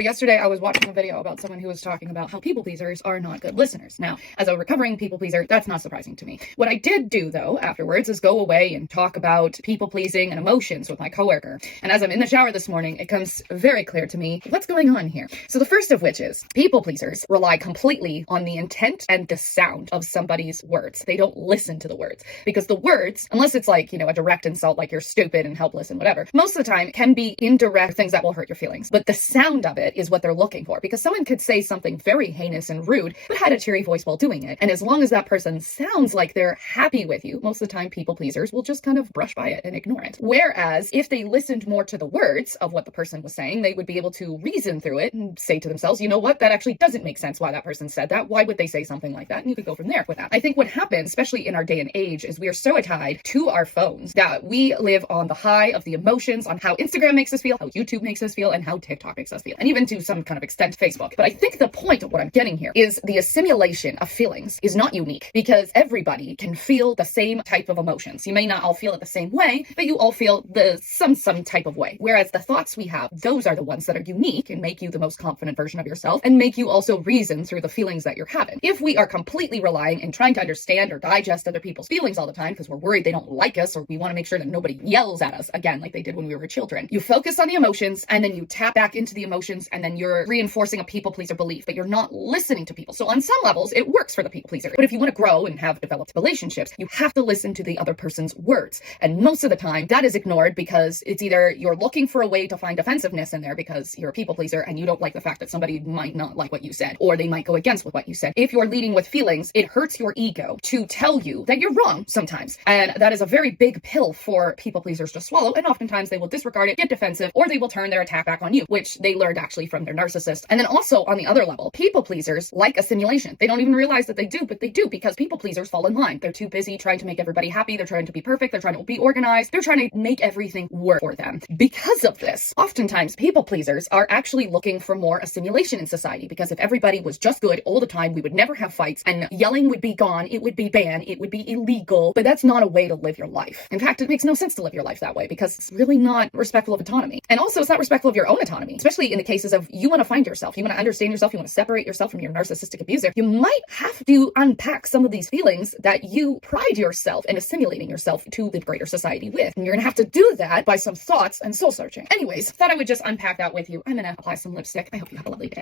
But yesterday I was watching a video about someone who was talking about how people pleasers are not good listeners. Now, as a recovering people pleaser, that's not surprising to me. What I did do though afterwards is go away and talk about people pleasing and emotions with my coworker. And as I'm in the shower this morning, it comes very clear to me what's going on here. So the first of which is people pleasers rely completely on the intent and the sound of somebody's words. They don't listen to the words because the words, unless it's like, a direct insult like you're stupid and helpless and whatever, most of the time can be indirect things that will hurt your feelings. But the sound of it is what they're looking for, because someone could say something very heinous and rude, but had a cheery voice while doing it. And as long as that person sounds like they're happy with you, most of the time people pleasers will just kind of brush by it and ignore it. Whereas if they listened more to the words of what the person was saying, they would be able to reason through it and say to themselves, you know what, that actually doesn't make sense why that person said that. Why would they say something like that? And you could go from there with that. I think what happens, especially in our day and age, is we are so tied to our phones that we live on the high of the emotions on how Instagram makes us feel, how YouTube makes us feel, and how TikTok makes us feel, and even to some kind of extent Facebook. But I think the point of what I'm getting here is the assimilation of feelings is not unique, because everybody can feel the same type of emotions. You may not all feel it the same way, but you all feel some type of way. Whereas the thoughts we have, those are the ones that are unique and make you the most confident version of yourself and make you also reason through the feelings that you're having. If we are completely relying and trying to understand or digest other people's feelings all the time because we're worried they don't like us or we want to make sure that nobody yells at us again like they did when we were children, you focus on the emotions and then you tap back into the emotions and then you're reinforcing a people pleaser belief, but you're not listening to people. So on some levels, it works for the people pleaser. But if you want to grow and have developed relationships, you have to listen to the other person's words. And most of the time that is ignored because it's either you're looking for a way to find defensiveness in there because you're a people pleaser and you don't like the fact that somebody might not like what you said, or they might go against with what you said. If you're leading with feelings, it hurts your ego to tell you that you're wrong sometimes. And that is a very big pill for people pleasers to swallow. And oftentimes they will disregard it, get defensive, or they will turn their attack back on you, which they learned actually from their narcissist. And then also on the other level, people pleasers like a simulation. They don't even realize that they do, but they do, because people pleasers fall in line. They're too busy trying to make everybody happy. They're trying to be perfect. They're trying to be organized. They're trying to make everything work for them. Because of this, oftentimes people pleasers are actually looking for more assimilation in society, because if everybody was just good all the time, we would never have fights and yelling would be gone. It would be banned. It would be illegal. But that's not a way to live your life. In fact, it makes no sense to live your life that way because it's really not respectful of autonomy. And also it's not respectful of your own autonomy, especially in the cases of you want to find yourself, you want to understand yourself, you want to separate yourself from your narcissistic abuser. You might have to unpack some of these feelings that you pride yourself in assimilating yourself to the greater society with. And you're going to have to do that by some thoughts and soul searching. Anyways, thought I would just unpack that with you. I'm going to apply some lipstick. I hope you have a lovely day.